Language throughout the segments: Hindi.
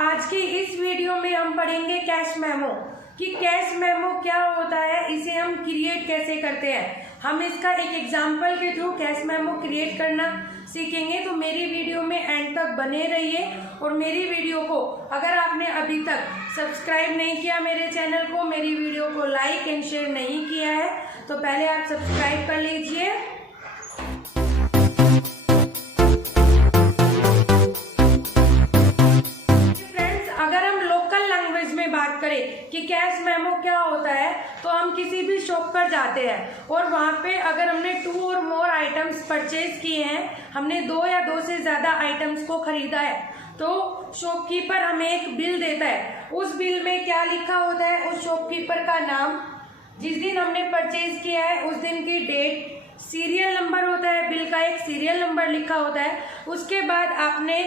आज की इस वीडियो में हम पढ़ेंगे कैश मेमो कि कैश मेमो क्या होता है, इसे हम क्रिएट कैसे करते हैं। हम इसका एक एग्जांपल के थ्रू कैश मेमो क्रिएट करना सीखेंगे। तो मेरी वीडियो में एंड तक बने रहिए और मेरी वीडियो को अगर आपने अभी तक सब्सक्राइब नहीं किया मेरे चैनल को, मेरी वीडियो को लाइक एंड शेयर नहीं किया है तो पहले आप सब्सक्राइब कर लीजिए। कि कैश मेमो क्या होता है तो हम किसी भी शॉप पर जाते हैं और वहाँ पे अगर हमने 2 और मोर आइटम्स परचेज किए हैं, हमने 2 या 2 से ज़्यादा आइटम्स को खरीदा है, तो शॉपकीपर हमें एक बिल देता है। उस बिल में क्या लिखा होता है, उस शॉपकीपर का नाम, जिस दिन हमने परचेज किया है उस दिन की डेट, सीरियल नंबर होता है, बिल का एक सीरियल नंबर लिखा होता है। उसके बाद आपने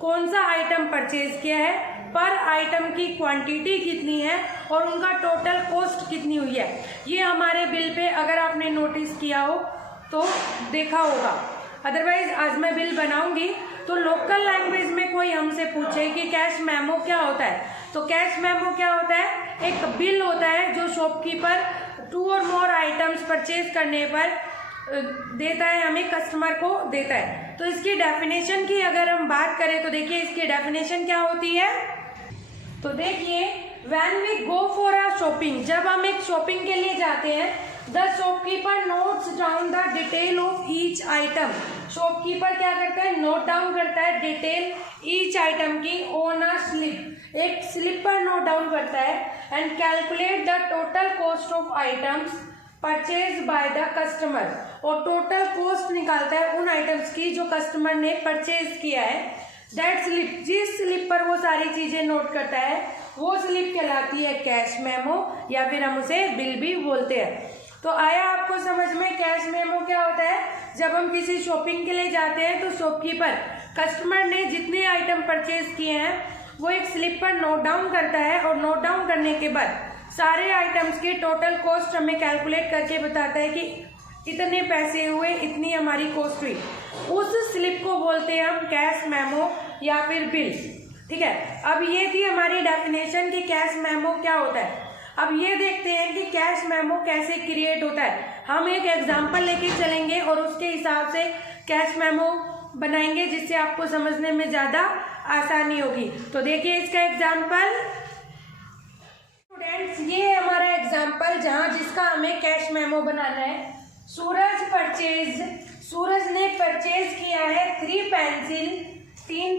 कौन सा आइटम परचेज किया है, पर आइटम की क्वांटिटी कितनी है और उनका टोटल कॉस्ट कितनी हुई है, ये हमारे बिल पे अगर आपने नोटिस किया हो तो देखा होगा। अदरवाइज आज मैं बिल बनाऊंगी तो लोकल लैंग्वेज में कोई हमसे पूछे कि कैश मेमो क्या होता है, तो कैश मेमो क्या होता है, एक बिल होता है जो शॉपकीपर 2 और मोर आइटम्स परचेज करने पर देता है, हमें कस्टमर को देता है। तो इसकी डेफिनेशन की अगर हम बात करें तो देखिए इसकी डेफिनेशन क्या होती है। तो देखिए, when we go for a shopping, जब हम एक शॉपिंग के लिए जाते हैं, the shopkeeper notes down the detail of each item. Shopkeeper क्या करता है, नोट डाउन करता है डिटेल ईच आइटम की ऑन अ स्लिप, एक स्लिप पर नोट डाउन करता है, and calculate the total cost of items purchase by the customer, और टोटल कॉस्ट निकालता है उन आइटम्स की जो कस्टमर ने परचेज किया है। दैट स्लिप, जिस स्लिप पर वो सारी चीजें नोट करता है वो स्लिप कहलाती है कैश मेमो, या फिर हम उसे बिल भी बोलते हैं। तो आया आपको समझ में कैश मेमो क्या होता है। जब हम किसी शॉपिंग के लिए जाते हैं तो शॉपकीपर कस्टमर ने जितने आइटम परचेज किए हैं वो एक स्लिप पर नोट डाउन करता है, और नोट डाउन करने के बाद सारे आइटम्स की टोटल कॉस्ट हमें कैलकुलेट करके बताता है कि इतने पैसे हुए, इतनी हमारी कॉस्ट हुई। उस स्लिप को बोलते हैं हम कैश मेमो या फिर बिल। ठीक है, अब ये थी हमारी डेफिनेशन कि कैश मेमो क्या होता है। अब ये देखते हैं कि कैश मेमो कैसे क्रिएट होता है। हम एक एग्जांपल लेके चलेंगे और उसके हिसाब से कैश मेमो बनाएंगे जिससे आपको समझने में ज़्यादा आसानी होगी। तो देखिए इसका एग्जाम्पल, स्टूडेंट्स ये है हमारा एग्जाम्पल जहाँ जिसका हमें कैश मेमो बनाना है। सूरज ने परचेज किया है 3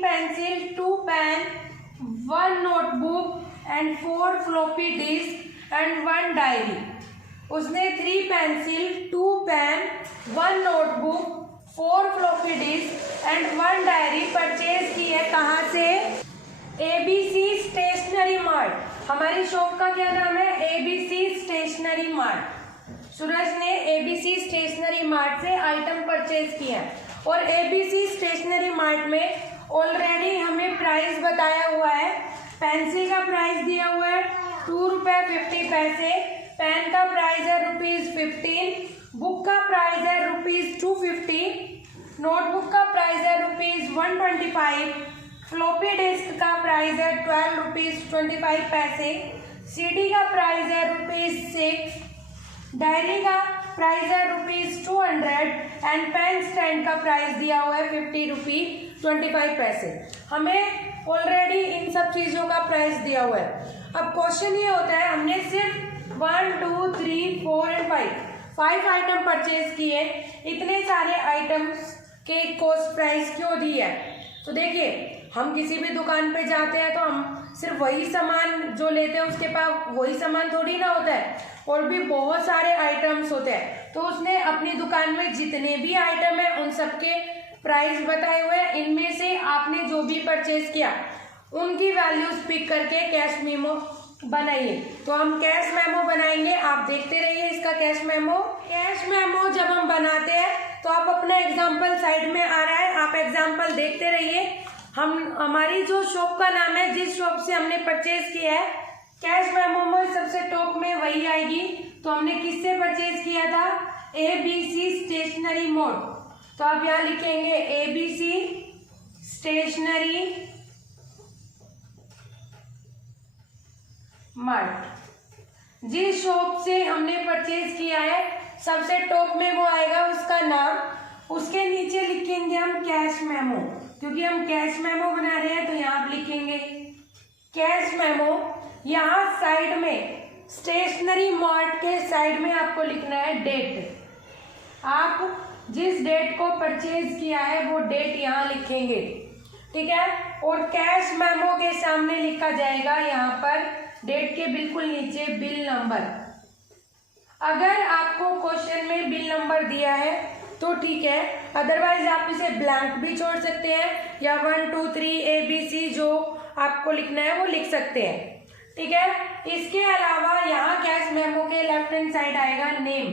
pencil, 2 pen, 1 notebook and 4 floppy disk and 1 diary. उसने 3 pencil, 2 pen, 1 notebook, 4 floppy disk and 1 diary purchase की है। कहाँ से, ABC स्टेशनरी मार्ट। हमारी शॉप का क्या नाम है, ABC स्टेशनरी मार्ट। सूरज ने ABC स्टेशनरी मार्ट से आइटम परचेज किया है, और ABC स्टेशनरी मार्ट में ऑलरेडी हमें प्राइस बताया हुआ है। पेंसिल का प्राइस दिया हुआ है ₹2.50, पेन का प्राइस है ₹15, बुक का प्राइस है ₹250, नोटबुक का प्राइस है ₹125, फ्लॉपी डिस्क का प्राइस है ₹12.25, CD का प्राइस है ₹6, डायरी का प्राइस है ₹200 एंड पेन स्टैंड का प्राइस दिया हुआ है ₹50.25। हमें ऑलरेडी इन सब चीज़ों का प्राइस दिया हुआ है। अब क्वेश्चन ये होता है, हमने सिर्फ 1 2 3 4 एंड 5 आइटम परचेज किए, इतने सारे आइटम्स के कॉस्ट प्राइस क्यों दी है। तो देखिए, हम किसी भी दुकान पे जाते हैं तो हम सिर्फ वही सामान जो लेते हैं उसके पास वही सामान थोड़ी ना होता है, और भी बहुत सारे आइटम्स होते हैं। तो उसने अपनी दुकान में जितने भी आइटम है उन सबके प्राइस बताए हुए हैं। इनमें से आपने जो भी परचेज किया उनकी वैल्यूज पिक करके कैश मेमो बनाइए। तो हम कैश मेमो बनाएंगे, आप देखते रहिए इसका कैश मेमो। कैश मेमो जब हम बनाते हैं तो आप अपना एग्जाम्पल साइड में आ रहा है, आप एग्जाम्पल देखते रहिए। हमारी जो शॉप का नाम है, जिस शॉप से हमने परचेज किया है, कैश मेमो में सबसे टॉप में वही आएगी। तो हमने किससे परचेज किया था, ABC स्टेशनरी मार्ट। तो आप यहाँ लिखेंगे ABC स्टेशनरी मार्ट। जिस शॉप से हमने परचेज किया है सबसे टॉप में वो आएगा उसका नाम, उसके नीचे लिखेंगे हम कैश मेमो, क्योंकि हम कैश मेमो बना रहे हैं तो यहाँ आप लिखेंगे कैश मेमो। यहाँ साइड में स्टेशनरी मार्ट के साइड में आपको लिखना है डेट, आप जिस डेट को परचेज किया है वो डेट यहाँ लिखेंगे, ठीक है। और कैश मेमो के सामने लिखा जाएगा यहाँ पर डेट के बिल्कुल नीचे बिल नंबर। अगर आपको क्वेश्चन में बिल नंबर दिया है तो ठीक है, अदरवाइज आप इसे ब्लैंक भी छोड़ सकते हैं या 1 2 3 ABC जो आपको लिखना है वो लिख सकते हैं, ठीक है। इसके अलावा यहाँ कैश मेमो के लेफ्ट हैंड साइड आएगा नेम,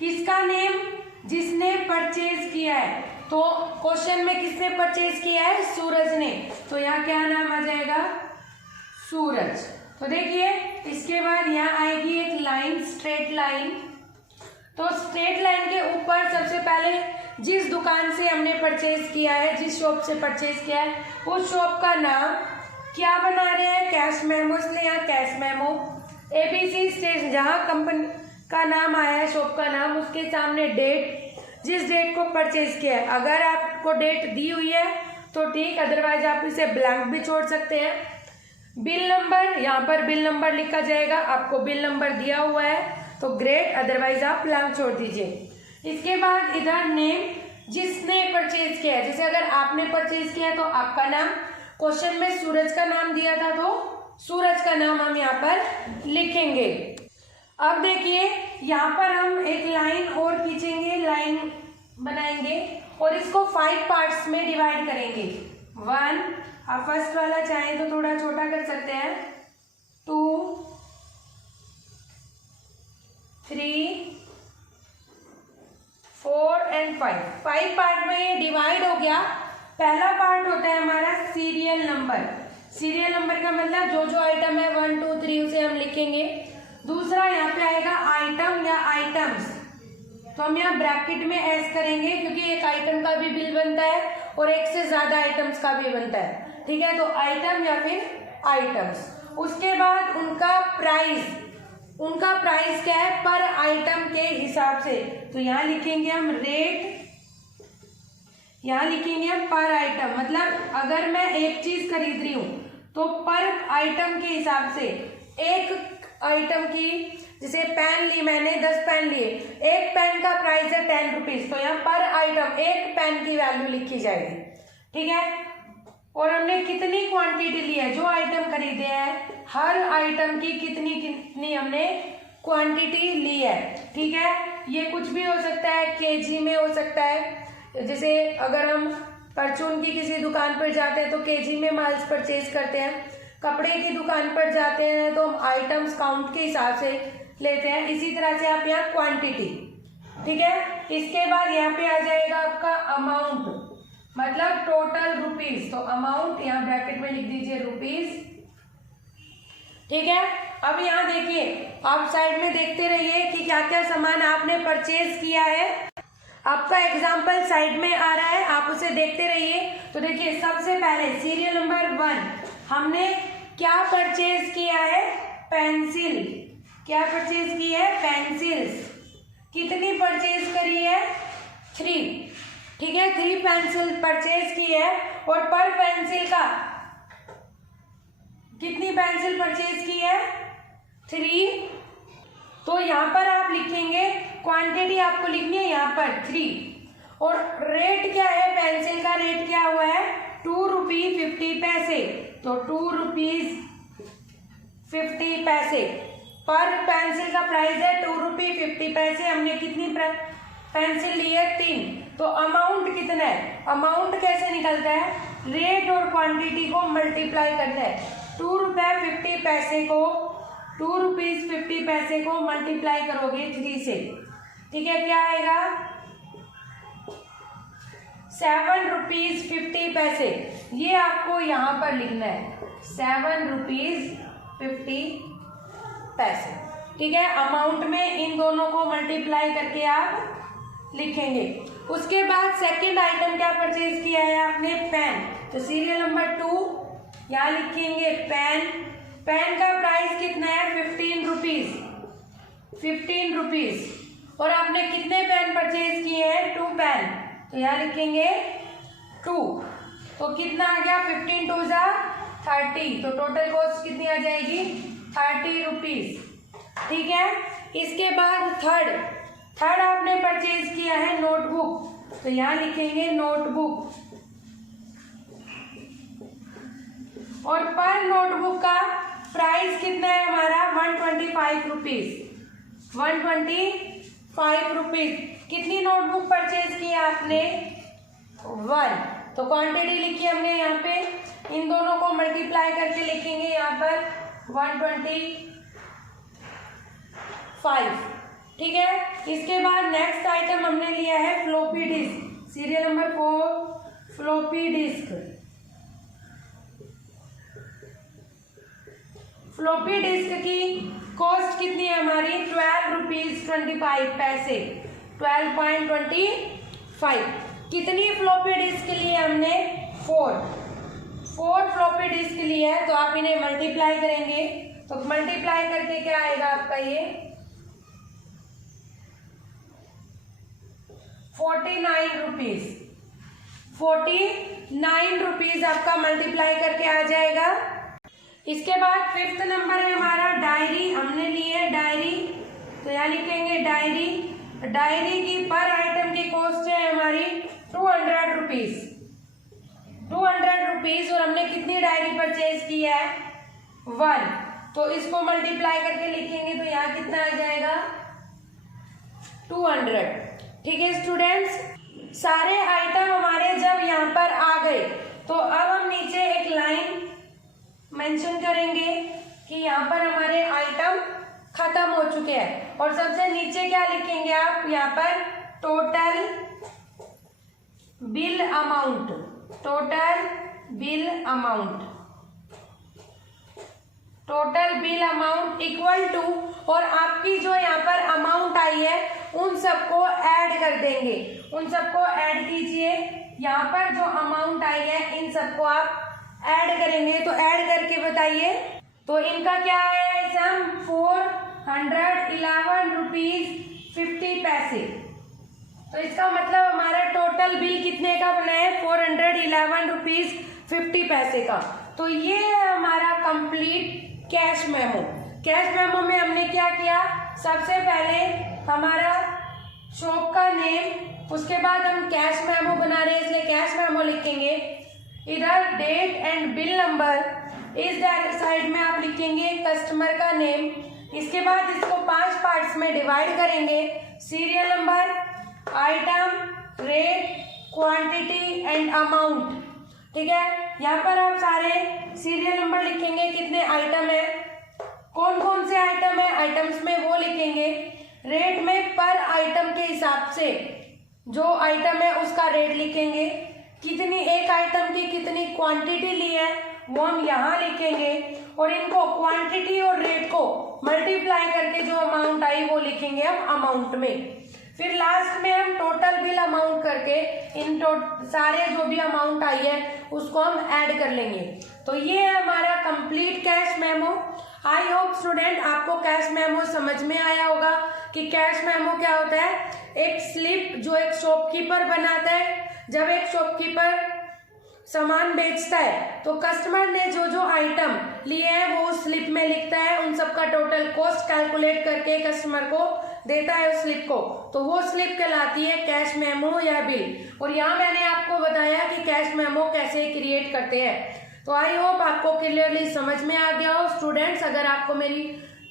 किसका नेम, जिसने परचेज किया है। तो क्वेश्चन में किसने परचेज किया है, सूरज ने, तो यहाँ क्या नाम आ जाएगा, सूरज। तो देखिए इसके बाद यहाँ आएगी एक लाइन, स्ट्रेट लाइन। तो स्ट्रेट लाइन के ऊपर सबसे पहले जिस दुकान से हमने परचेज किया है, जिस शॉप से परचेज किया है, उस शॉप का नाम क्या बना रहे हैं, कैश मेमो, इसलिए यहाँ कैश मेमो। ABC स्टेशन, जहाँ कंपनी का नाम आया है, शॉप का नाम, उसके सामने डेट, जिस डेट को परचेज किया है। अगर आपको डेट दी हुई है तो ठीक, अदरवाइज आप इसे ब्लैंक भी छोड़ सकते हैं। बिल नंबर, यहाँ पर बिल नंबर लिखा जाएगा, आपको बिल नंबर दिया हुआ है तो ग्रेट, अदरवाइज आप ब्लैंक छोड़ दीजिए। इसके बाद इधर नेम, जिसने परचेज किया है, जैसे अगर आपने परचेज किया है तो आपका नाम, क्वेश्चन में सूरज का नाम दिया था तो सूरज का नाम हम यहाँ पर लिखेंगे। अब देखिए यहाँ पर हम एक लाइन और खींचेंगे, लाइन बनाएंगे और इसको 5 पार्ट्स में डिवाइड करेंगे। 1, आप फर्स्ट वाला चाहें तो थोड़ा छोटा कर सकते हैं, 2 3 4 एंड 5 पार्ट में ये डिवाइड हो गया। पहला पार्ट होता है हमारा सीरियल नंबर। सीरियल नंबर का मतलब जो जो आइटम है 1 2 3 उसे हम लिखेंगे। दूसरा यहाँ पे आएगा आइटम या आइटम्स, तो हम यहाँ ब्रैकेट में एस करेंगे क्योंकि एक आइटम का भी बिल बनता है और एक से ज्यादा आइटम्स का भी बनता है, ठीक है। तो आइटम या फिर आइटम्स। उसके बाद उनका प्राइस, उनका प्राइस क्या है पर आइटम के हिसाब से, तो यहाँ लिखेंगे हम रेट, यहाँ लिखेंगे हम पर आइटम, मतलब अगर मैं एक चीज खरीद रही हूँ तो पर आइटम के हिसाब से, एक आइटम की, जैसे पेन ली मैंने 10 पेन लिए, एक पेन का प्राइस है 10 रुपीज, तो यहाँ पर आइटम एक पेन की वैल्यू लिखी जाएगी, ठीक है। और हमने कितनी क्वांटिटी ली है, जो आइटम खरीदे हैं हर आइटम की कितनी कितनी हमने क्वांटिटी ली है, ठीक है। ये कुछ भी हो सकता है, केजी में हो सकता है, जैसे अगर हम परचून की किसी दुकान पर जाते हैं तो केजी में माल परचेज करते हैं, कपड़े की दुकान पर जाते हैं तो हम आइटम्स काउंट के हिसाब से लेते हैं, इसी तरह से आप यहाँ क्वांटिटी, ठीक है। इसके बाद यहाँ पे आ जाएगा आपका अमाउंट, मतलब टोटल रुपीज, तो अमाउंट यहाँ ब्रैकेट में लिख दीजिए रुपीज, ठीक है। अब यहाँ देखिए, आप साइड में देखते रहिए कि क्या क्या सामान आपने परचेज किया है, आपका एग्जाम्पल साइड में आ रहा है, आप उसे देखते रहिए। तो देखिए सबसे पहले सीरियल नंबर 1 हमने क्या परचेज किया है, पेंसिल, क्या परचेज की है, पेंसिल्स। कितनी परचेज करी है, 3, ठीक है, 3 पेंसिल परचेज की है। और पर पेंसिल का कितनी पेंसिल परचेज की है, 3, तो यहाँ पर आप लिखेंगे क्वांटिटी, आपको लिखनी है यहाँ पर 3। और रेट क्या है, पेंसिल का रेट क्या हुआ है, 2 रुपये 50 पैसे, तो 2 रुपीज 50 पैसे। पर पेंसिल का प्राइस है 2 रुपये 50 पैसे, हमने कितनी पेंसिल ली है, 3। तो अमाउंट कितना है, अमाउंट कैसे निकलता है, रेट और क्वांटिटी को मल्टीप्लाई करना है। 2 रुपये 50 पैसे को, 2 रुपीज 50 पैसे को मल्टीप्लाई करोगे 3 से, ठीक है, क्या आएगा, 7 रुपीज 50 पैसे। ये आपको यहाँ पर लिखना है 7 रुपीज 50 पैसे, ठीक है। अमाउंट में इन दोनों को मल्टीप्लाई करके आप लिखेंगे। उसके बाद सेकंड आइटम क्या परचेज किया है आपने, पेन, तो सीरियल नंबर 2 यहाँ लिखेंगे पेन, पेन का प्राइस कितना है 15 रुपीज, 15 रुपीज। और आपने कितने पेन परचेज किए हैं 2 पेन, तो यहाँ लिखेंगे 2, तो कितना आ गया 15 2 जा 30, तो टोटल कॉस्ट कितनी आ जाएगी 30 रुपीज। ठीक है, इसके बाद थर्ड आपने परचेज किया है नोटबुक, तो यहाँ लिखेंगे नोटबुक, और पर नोटबुक का प्राइस कितना है हमारा 125 रुपीज, 125 रुपीज। कितनी नोटबुक परचेज की आपने 1, तो क्वांटिटी लिखी हमने यहाँ पे, इन दोनों को मल्टीप्लाई करके लिखेंगे यहाँ पर 125। ठीक है, इसके बाद नेक्स्ट आइटम हमने लिया है floppy disk, serial number 4 floppy disc. Floppy disk की कॉस्ट कितनी है हमारी 12 रुपीज 25 पैसे, 12.25। कितनी फ्लॉपी डिस्क लिए हमने 4 फ्लॉपी डिस्क लिए है, तो आप इन्हें मल्टीप्लाई करेंगे, तो मल्टीप्लाई करके क्या आएगा आपका ये 49 रुपीज, 49 रुपीज आपका मल्टीप्लाई करके आ जाएगा। इसके बाद 5th नंबर है हमारा डायरी, हमने ली है डायरी, तो यहाँ लिखेंगे डायरी की पर आइटम की कॉस्ट है हमारी 200 रुपीज, 200 रुपीज। और हमने कितनी डायरी परचेज की है 1, तो इसको मल्टीप्लाई करके लिखेंगे, तो यहाँ कितना आ जाएगा 200। ठीक है स्टूडेंट्स, सारे आइटम हमारे जब यहाँ पर आ गए, तो अब हम नीचे एक लाइन मेंशन करेंगे कि यहाँ पर हमारे आइटम खत्म हो चुके हैं, और सबसे नीचे क्या लिखेंगे आप यहाँ पर total bill amount, total bill amount equal to, और आपकी जो यहाँ पर अमाउंट आई है उन सबको ऐड कर देंगे, उन सबको ऐड कीजिए। यहाँ पर जो अमाउंट आई है इन सबको आप ऐड करेंगे, तो ऐड करके बताइए, तो इनका क्या है सम 411 रुपीज 50 पैसे। तो इसका मतलब हमारा टोटल बिल कितने का बना है 411 रुपीज 50 पैसे का। तो ये है हमारा complete cash memo. Cash memo में हमने क्या किया, सबसे पहले हमारा शॉप का नेम, उसके बाद हम कैश मेमो बना रहे हैं इसलिए कैश मेमो लिखेंगे, इधर डेट एंड बिल नंबर, इस साइड में आप लिखेंगे कस्टमर का नेम। इसके बाद इसको 5 पार्ट्स में डिवाइड करेंगे, serial number, item, rate, quantity and amount. ठीक है, यहाँ पर आप सारे सीरियल नंबर लिखेंगे, कितने आइटम है, कौन कौन से आइटम है, आइटम्स में वो लिखेंगे। रेट में पर आइटम के हिसाब से जो आइटम है उसका रेट लिखेंगे, कितनी एक आइटम की कितनी क्वांटिटी ली है वो हम यहाँ लिखेंगे, और इनको क्वांटिटी और रेट को मल्टीप्लाई करके जो अमाउंट आई वो लिखेंगे हम अमाउंट में। फिर लास्ट में हम टोटल बिल अमाउंट करके इन सारे जो भी अमाउंट आई है उसको हम ऐड कर लेंगे। तो ये है हमारा complete cash memo. I hope student आपको कैश मेमो समझ में आया होगा कि कैश मेमो क्या होता है। एक स्लिप जो एक शॉपकीपर बनाता है, जब एक शॉपकीपर सामान बेचता है तो कस्टमर ने जो जो आइटम लिए हैं वो स्लिप में लिखता है, उन सब का टोटल कॉस्ट कैलकुलेट करके कस्टमर को देता है उस स्लिप को, तो वो स्लिप कहलाती है कैश मेमो या बिल। और यहाँ मैंने आपको बताया कि कैश मेमो कैसे क्रिएट करते हैं। तो आई होप आपको क्लियरली समझ में आ गया हो। स्टूडेंट्स, अगर आपको मेरी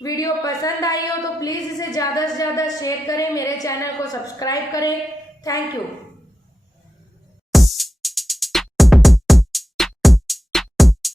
वीडियो पसंद आई हो तो प्लीज़ इसे ज़्यादा से ज़्यादा शेयर करें, मेरे चैनल को सब्सक्राइब करें। Thank you.